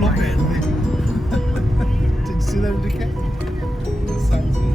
lo verde. Did you see that, Enrique? That sounds good.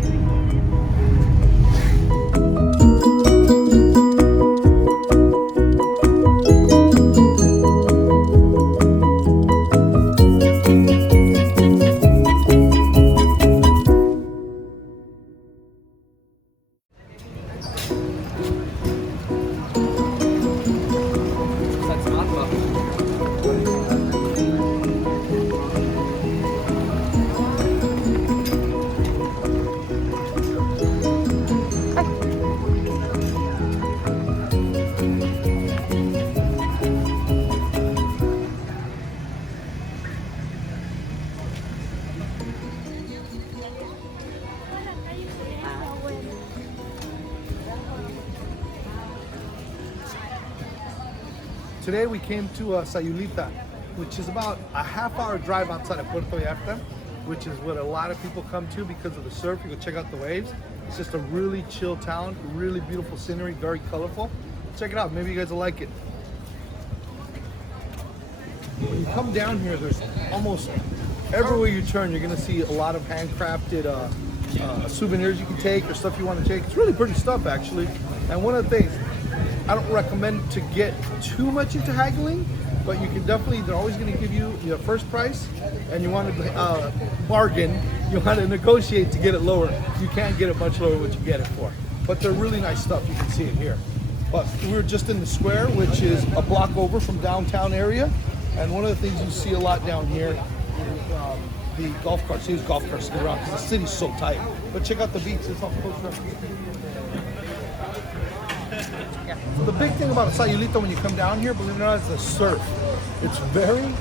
Today we came to Sayulita, which is about a half-hour drive outside of Puerto Vallarta, which is what a lot of people come to because of the surf. You go check out the waves. It's just a really chill town, really beautiful scenery, very colorful. Check it out, maybe you guys will like it. When you come down here, there's almost everywhere you turn, you're gonna see a lot of handcrafted souvenirs you can take or stuff you want to take. It's really pretty stuff, actually. And one of the things, I don't recommend to get too much into haggling, but you can definitely, they're always going to give you your first price, and you want to bargain, you want to negotiate to get it lower. You can't get it much lower what you get it for. But they're really nice stuff, you can see it here. But we're just in the square, which is a block over from downtown area, and one of the things you see a lot down here is the golf carts. Use golf carts to get around because the city's so tight. But check out the beach, it's all close. The big thing about Sayulita when you come down here, believe it or not, is the surf. It's very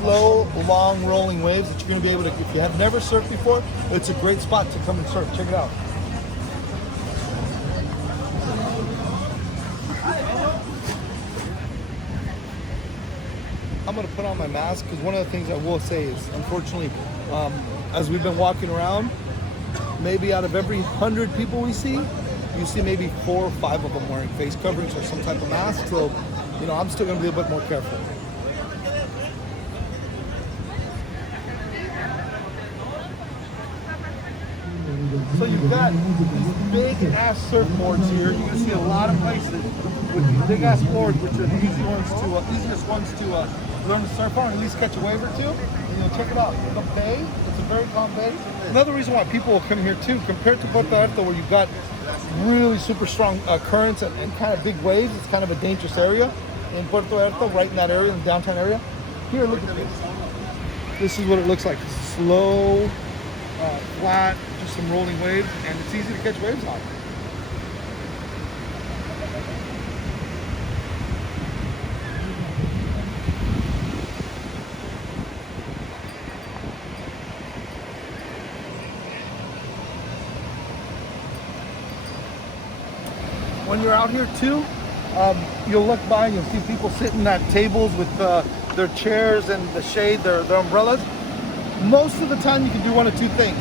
slow, long rolling waves that you're going to be able to, if you have never surfed before, it's a great spot to come and surf. Check it out. I'm going to put on my mask because one of the things I will say is, unfortunately, as we've been walking around, maybe out of every 100 people we see, you see maybe 4 or 5 of them wearing face coverings or some type of mask. So, you know, I'm still going to be a bit more careful. So you've got these big ass surfboards here. You can see a lot of places with these big ass boards, which are the easiest ones to learn to surf on, or at least catch a wave or two. And you'll check it out. The bay, it's a very calm bay. Another reason why people will come here too, compared to Puerto Vallarta, where you've got really super strong currents and kind of big waves. It's kind of a dangerous area in Puerto Vallarta, right in that area, in the downtown area. Here, look at this. This is what it looks like. It's slow, flat, just some rolling waves, and it's easy to catch waves on. When you're out here too, you'll look by and you'll see people sitting at tables with their chairs and the shade, their umbrellas. Most of the time you can do one of two things.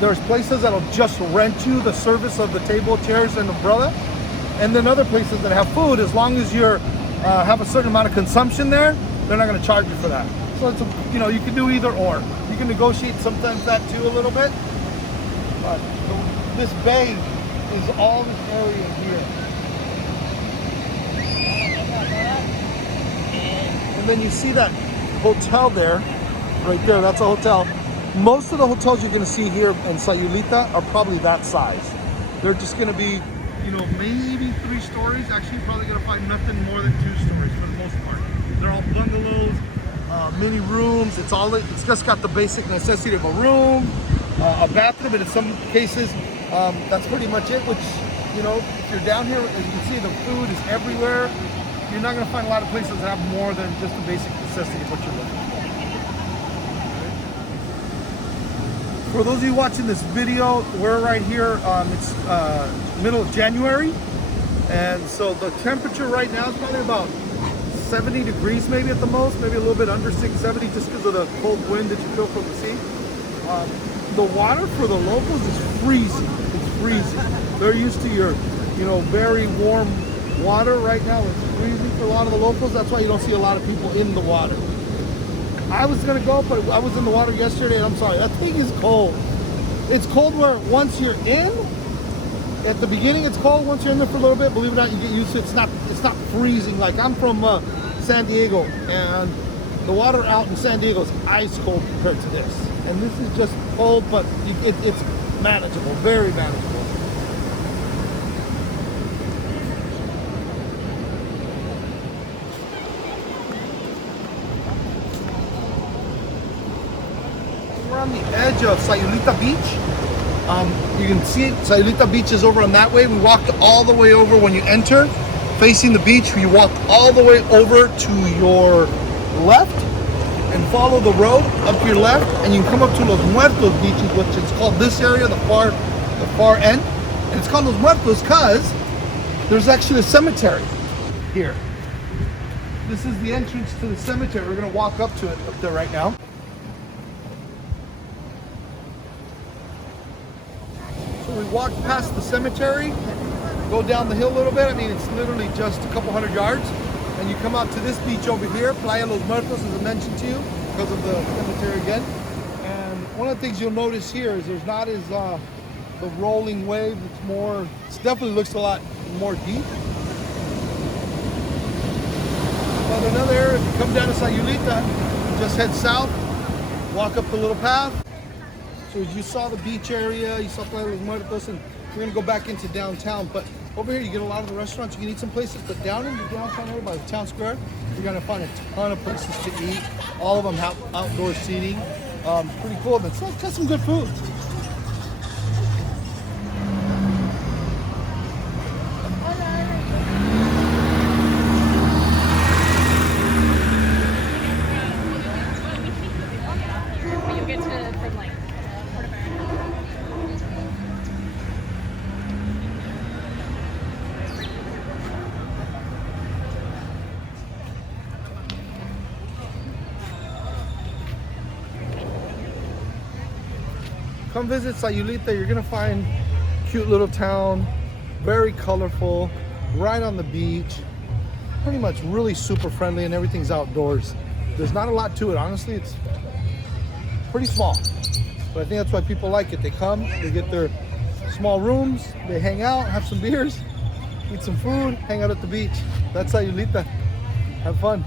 There's places that'll just rent you the service of the table, chairs, and umbrella. And then other places that have food, as long as you're have a certain amount of consumption there, they're not gonna charge you for that. So it's you know, you can do either or. You can negotiate sometimes that too a little bit. But this bay is all this area here. And then you see that hotel there, right there, that's a hotel. Most of the hotels you're gonna see here in Sayulita are probably that size. They're just gonna be, you know, maybe 3 stories. Actually, you're probably gonna find nothing more than 2 stories for the most part. They're all bungalows, mini rooms. It's just got the basic necessity of a room, a bathroom, and in some cases, that's pretty much it, which, you know, if you're down here, as you can see, the food is everywhere. You're not going to find a lot of places that have more than just the basic necessity of what you're looking for. For those of you watching this video, we're right here, it's middle of January, and so the temperature right now is probably about 70 degrees maybe at the most, maybe a little bit under 70 just because of the cold wind that you feel from the sea. The water for the locals is freezing. It's freezing. They're used to your, you know, very warm water. Right now it's freezing for a lot of the locals. That's why you don't see a lot of people in the water. I was gonna go, but I was in the water yesterday, and I'm sorry, that thing is cold. It's cold where once you're in, at the beginning it's cold. Once you're in there for a little bit, believe it or not, you get used to it. It's not freezing. Like I'm from San Diego, and the water out in San Diego is ice cold compared to this. And this is just cold, but it's manageable, very manageable. We're on the edge of Sayulita Beach. You can see it. Sayulita Beach is over on that way. We walked all the way over when you enter, facing the beach. You walk all the way over to your left and follow the road up to your left, and you can come up to Los Muertos beaches, which is called this area, the far end. And it's called Los Muertos because there's actually a cemetery here. This is the entrance to the cemetery. We're gonna walk up to it up there right now. So we walk past the cemetery, go down the hill a little bit. I mean, it's literally just a couple hundred yards. And you come out to this beach over here, Playa Los Muertos, as I mentioned to you, because of the cemetery again. And one of the things you'll notice here is there's not as the rolling wave. It's more, it definitely looks a lot more deep. But another area, if you come down to Sayulita, just head south, walk up the little path. So as you saw the beach area, you saw Playa Los Muertos, and we're gonna go back into downtown. But over here, you get a lot of the restaurants. You can eat some places, but down in the downtown area by the town square, you're gonna find a ton of places to eat. All of them have outdoor seating. Pretty cool, but it's got some good food. You get to from like Puerto Vallarta. Come visit Sayulita. You're gonna find cute little town, very colorful, right on the beach. Pretty much really super friendly, and everything's outdoors. There's not a lot to it, honestly. It's pretty small, but I think that's why people like it. They come, they get their small rooms, they hang out, have some beers, eat some food, hang out at the beach. That's Sayulita. Have fun.